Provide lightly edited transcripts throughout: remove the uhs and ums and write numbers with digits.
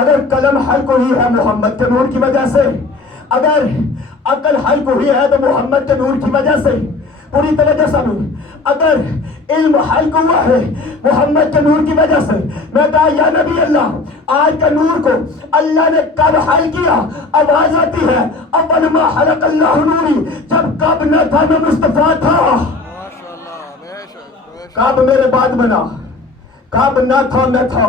اگر قلم حلق ہوئی ہے محمد کے نور کی وجہ سے، اگر عقل حلق ہوئی ہے تو محمد کے نور کی وجہ سے، پوری توجہ سنو، اگر علم حلق ہوا ہے محمد کے نور کی وجہ سے، میں کہا یا نبی اللہ آج کا نور کو اللہ نے کب حل کیا؟ آواز آتی ہے اول ما حلق اللہ نوری، جب کب نہ تھا میں مصطفیٰ تھا، کب میرے بعد بنا، کب نہ تھا میں تھا۔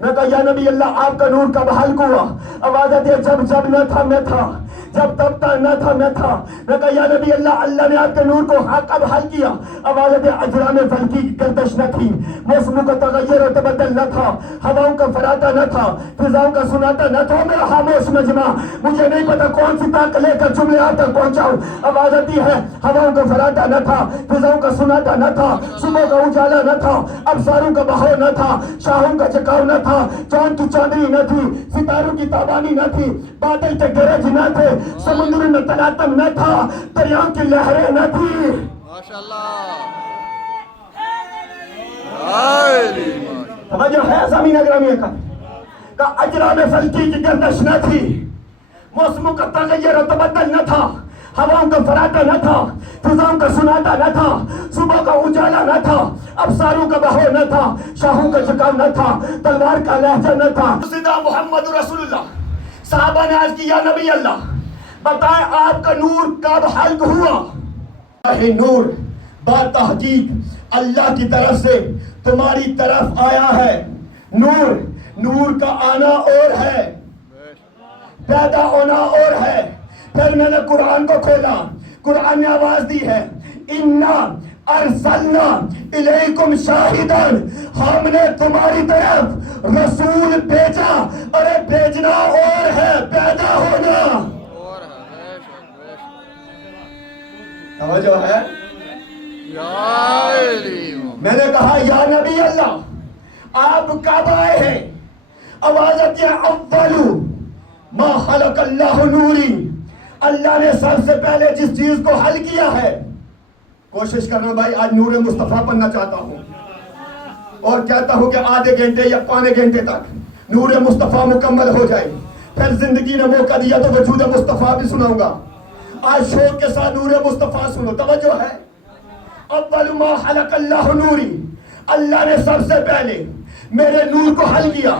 میں کہا یا نبی اللہ آپ کا نور کب حلق ہوا؟ آواز آتی ہے جب نہ تھا میں تھا، جب تب نہ تھا میں تھا۔ میں کہا یا نبی اللہ اللہ نے آپ کے نور کو کب حل کیا؟ آواز آتی ہے اجرام فلکی کی گردش نہ تھی، موسموں کا تغیر و تبدل نہ تھا، ہواؤں کا فراتا نہ تھا، فضاؤں کا سناتا نہ تھا، میرا خاموش مجمع مجھے نہیں پتا کون سی طاقت لے کر جملے آپ تک پہنچاؤں۔ آواز آتی ہے ہواؤں کا فراتا نہ تھا، فضاؤں کا سناتا نہ تھا، صبح کا اجالا نہ تھا، ابصاروں کا بہاؤ نہ تھا، شاہوں کا جھکاؤ نہ تھا، چاند کی چاندنی نہ تھی، ستاروں کی تابانی نہ تھی، بادل کے گرج نہ تھے، سمندر میں تلاطم نہ تھا، دریاؤں کی لہریں نہ تھی۔ توجہ ہے سامعین گرامی کا اجرام فلکی کی گردش نہ تھی، موسموں کا تغیر و تبدل نہ تھا، ہواؤں کا فراتا نہ تھا، فضاؤں کا سناتا نہ تھا، صبح کا اجالا نہ تھا، ابصاروں کا بہاؤ نہ تھا، شاہوں کا جھکاؤ نہ تھا، تلوار کا لہجہ نہ تھا۔ سیدھا محمد رسول اللہ، صحابہ نے عرض کی یا نبی اللہ بتائیں آپ کا نور کب حلق ہوا؟ نور با تحقیق اللہ کی طرف سے تمہاری طرف آیا ہے۔ نور کا آنا اور ہے، پیدا ہونا اور ہے۔ پھر میں نے قرآن کو کھولا، قرآن نے آواز دی ہے اِنَّا ارسلنا الیکم شاہدان، ہم نے تمہاری طرف رسول بھیجا۔ ارے بھیجنا اور ہے، پیدا ہونا توجہ ہے۔ میں نے کہا یا نبی اللہ آپ کب آئے ہیں؟ آواز آتی ہے اول ما خلق اللہ نوری، اللہ نے سب سے پہلے جس چیز کو حل کیا ہے۔ کوشش کرنا بھائی آج نور مصطفیٰ پڑھنا چاہتا ہوں اور کہتا ہوں کہ آدھے گھنٹے یا پونے گھنٹے تک نور مصطفیٰ مکمل ہو جائے، پھر زندگی نے موقع دیا تو وجود مصطفیٰ بھی سناؤں گا۔ آج شوق کے ساتھ نور مصطفیٰ سنو، توجہ ہے۔ اول ما خلق اللہ نوری، اللہ نے سب سے پہلے میرے نور کو حل کیا۔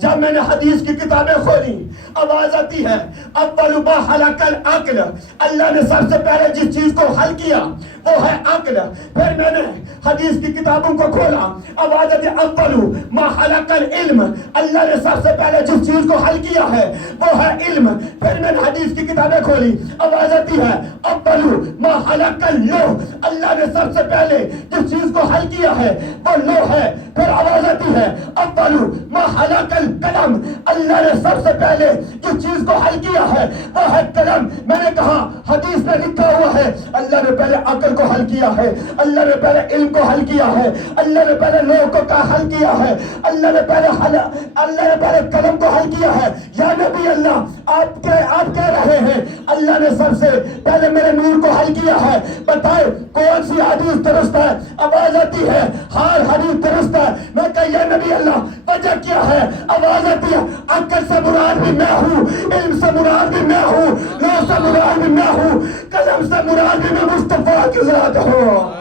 جب میں نے حدیث کی کتابیں کھولی آواز آتی ہے اول ما خلق العقل، اللہ نے سب سے پہلے جس چیز کو حل کیا وہ ہے عقل۔ پھر میں نے حدیث کی کتابوں کو کھولا آواز آتی ہے اول ما خلق العلم، اللہ نے سب سے پہلے جس چیز کو حل کیا ہے وہ ہے علم۔ پھر میں نے حدیث کی کتابیں کھولی آواز آتی ہے اول ما خلق اللوح، اللہ نے سب سے پہلے جس چیز کو حل کیا ہے وہ لوح ہے۔ پھر آواز آتی ہے اول ما خلق القلم، اللہ نے سب سے پہلے جس چیز کو حل کیا ہے وہ ہے قلم۔ میں نے کہا حدیث میں لکھا ہوا ہے اللہ نے پہلے عقل کو حل کیا ہے، اللہ نے پہلے علم کو حل کیا ہے، اللہ نے پہلے لوح کو حل کیا ہے، اللہ نے پہلے قلم کو حل کیا ہے۔ یا نبی اللہ آپ کہہ رہے ہیں اللہ نے سب سے پہلے میرے نور کو حل کیا ہے، بتائے کون سی حدیث درست ہے؟ آواز آتی ہے ہر حدیث درست ہے۔ میں کہا یا نبی اللہ وجہ کیا ہے؟ آواز آتی ہے عقل سے مراد بھی میں ہوں، علم سے مراد بھی میں ہوں، لوح سے مراد بھی میں ہوں، قلم سے مراد بھی میں مصطفیٰ کی ذات ہوں۔